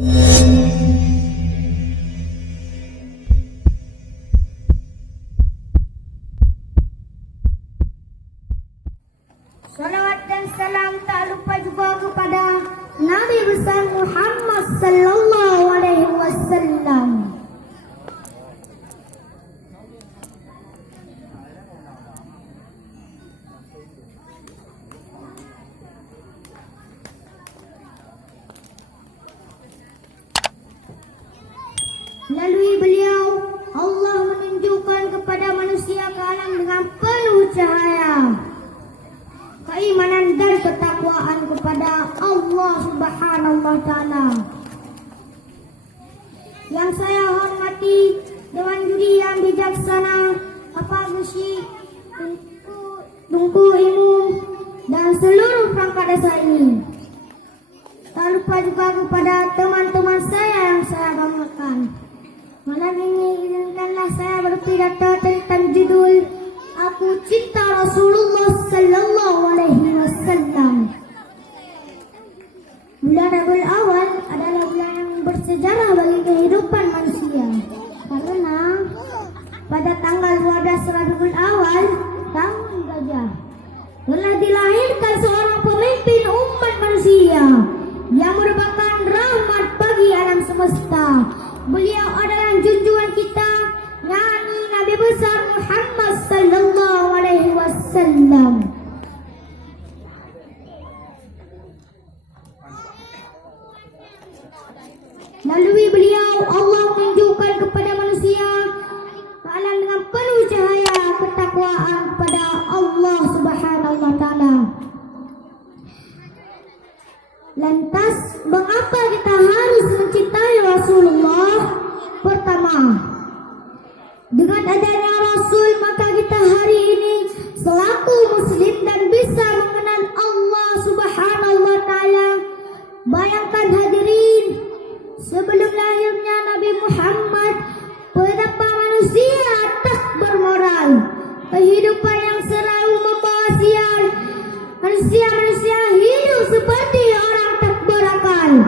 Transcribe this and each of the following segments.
Salawat dan salam tak lupa juga kepada Nabi besar Muhammad sallallahu alaihi wasallam. Melalui beliau, Allah menunjukkan kepada manusia ke alam dengan penuh cahaya, keimanan dan ketakwaan kepada Allah Subhanahu wa taala. Yang saya hormati Dewan Juri yang bijaksana, Bapak Gusi, Tunku Ilmu dan seluruh perangkat desa ini. Tak lupa juga kepada teman-teman saya yang saya banggakan. Malam ini izinkanlah saya berpidato tentang judul Aku Cinta Rasulullah sallallahu alaihi wasallam. Bulan Rabiul Awal adalah bulan yang bersejarah bagi kehidupan manusia. Karena pada tanggal 12 Rabiul Awal tahun Gajah telah dilahirkan seorang pemimpin umat manusia yang merupakan rahmat bagi alam semesta. Beliau adalah junjungan kita, yakni Nabi besar Muhammad sallallahu alaihi wasallam. Melalui beliau Allah menunjukkan kepada manusia alam dengan penuh cahaya ketakwaan kepada Allah Subhanahu wa taala. Lantas, mengapa kita harus mencintai Rasulullah? Pertama, dengan adanya Rasul maka kita hari ini selaku Muslim dan bisa mengenal Allah Subhanahu wa taala. Bayangkan hadirin, sebelum lahirnya Nabi Muhammad, betapa manusia tak bermoral, kehidupan yang selalu membawa sial. Manusia hidup seperti orang tak berakal.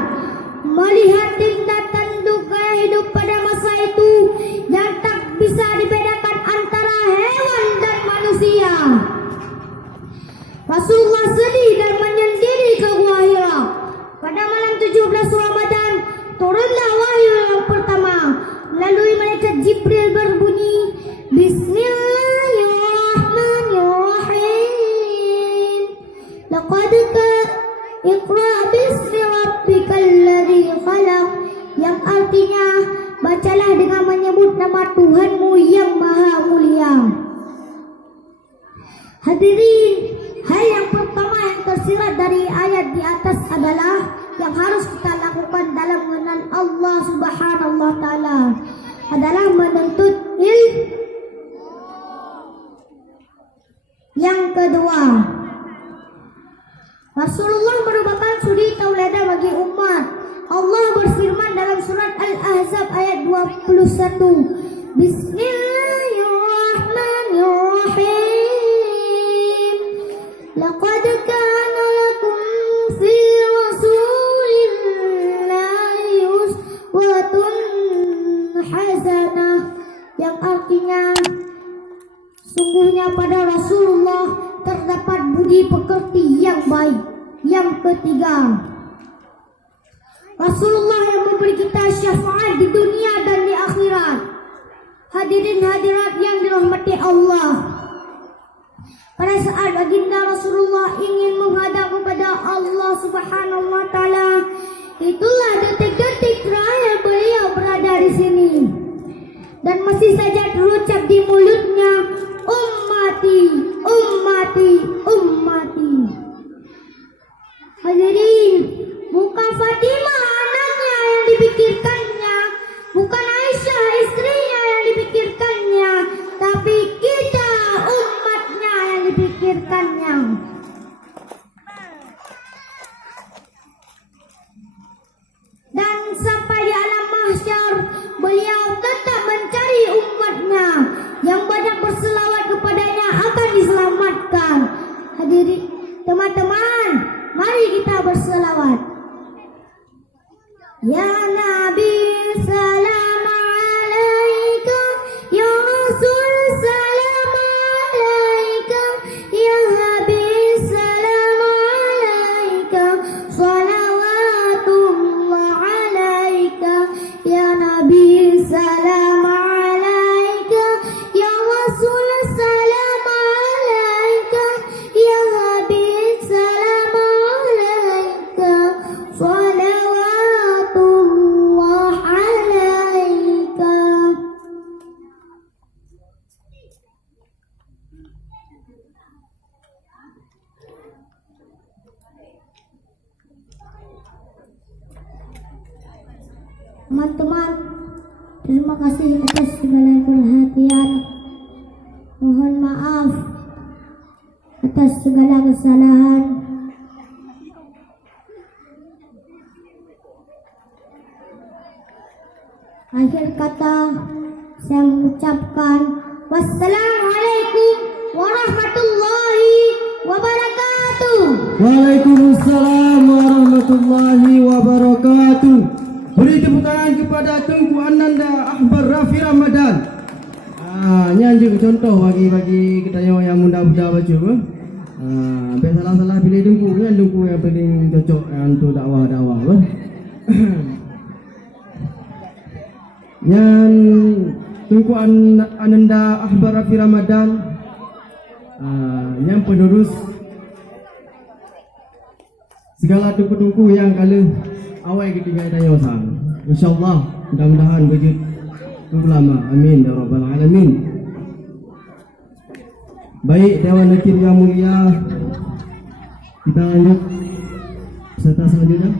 Melihat tindak tanduk gaya hidup pada masa itu yang tak bisa dibedakan antara hewan dan manusia. Rasulullah sedih dan menyendiri ke Gua Hira. Pada malam 17 Ramadan turunlah wahyu yang pertama. Melalui malaikat Jibril berbunyi, Bismillahirrahmanirrahim. Laqad Iqra bismi rabbikal ladzi khalaq, yang artinya bacalah dengan menyebut nama Tuhanmu yang maha mulia. Hadirin, hal yang pertama yang tersirat dari ayat di atas adalah yang harus kita lakukan dalam mengenal Allah Subhanahu wa taala adalah menuntut ilmu. Yang kedua, Rasulullah merupakan suri tauladan bagi umat. Allah berfirman dalam surat Al-Ahzab ayat 21, Bismillahirrahmanirrahim. Laqad kana lakum fi Rasulillahi uswatun hasanah, yang artinya sungguhnya pada Rasulullah terdapat budi pekerti yang baik. Yang ketiga, Rasulullah yang memberi kita syafaat di dunia dan di akhirat. Hadirin hadirat yang dirahmati Allah, pada saat baginda Rasulullah ingin menghadap kepada Allah Subhanahu wa taala, itulah detik-detik terakhir beliau berada di sini. Dan masih saja terucap di mulutnya, ummati, ummati, ummati. Hadirin, bukan Fatimah anaknya yang dipikirkannya, bukan Aisyah istrinya yang dipikirkannya, tapi kita umatnya yang dipikirkannya. Dan sampai di alam mahsyar, beliau tetap mencari umatnya yang banyak berselawat kepadanya akan diselamatkan. Hadirin, teman-teman, mari kita berselawat. Nabi salam alaika, ya Rasul salam alaika, ya Habib salam alaika, salawatullah alaika, ya Nabi salam alaika, ya Rasul salam alaika, ya Habib salam alaika, salawatullah alaika. Teman-teman, terima kasih atas segala perhatian. Mohon maaf atas segala kesalahan. Akhir kata, saya mengucapkan wassalamualaikum warahmatullahi wabarakatuh. Waalaikumsalam warahmatullahi wabarakatuh. Beri tepuk tangan kepada Tengku Ananda Ahbar Rafi Ramadan. Nyanyi contoh bagi kita yang muda-muda baca. Biar salah-salah pilih dengku kan, dengku yang paling cocok untuk dakwah-dakwah. Yang Tengku Ananda Ahbar Rafi Ramadan, yang penerus segala tengku-tengku yang kala awal ketinggalan tanya sang. InsyaAllah mudah-mudahan wujud ulama. Amin ya rabbal alamin. Baik Dewan Nakir yang mulia, kita lanjut peserta selanjutnya.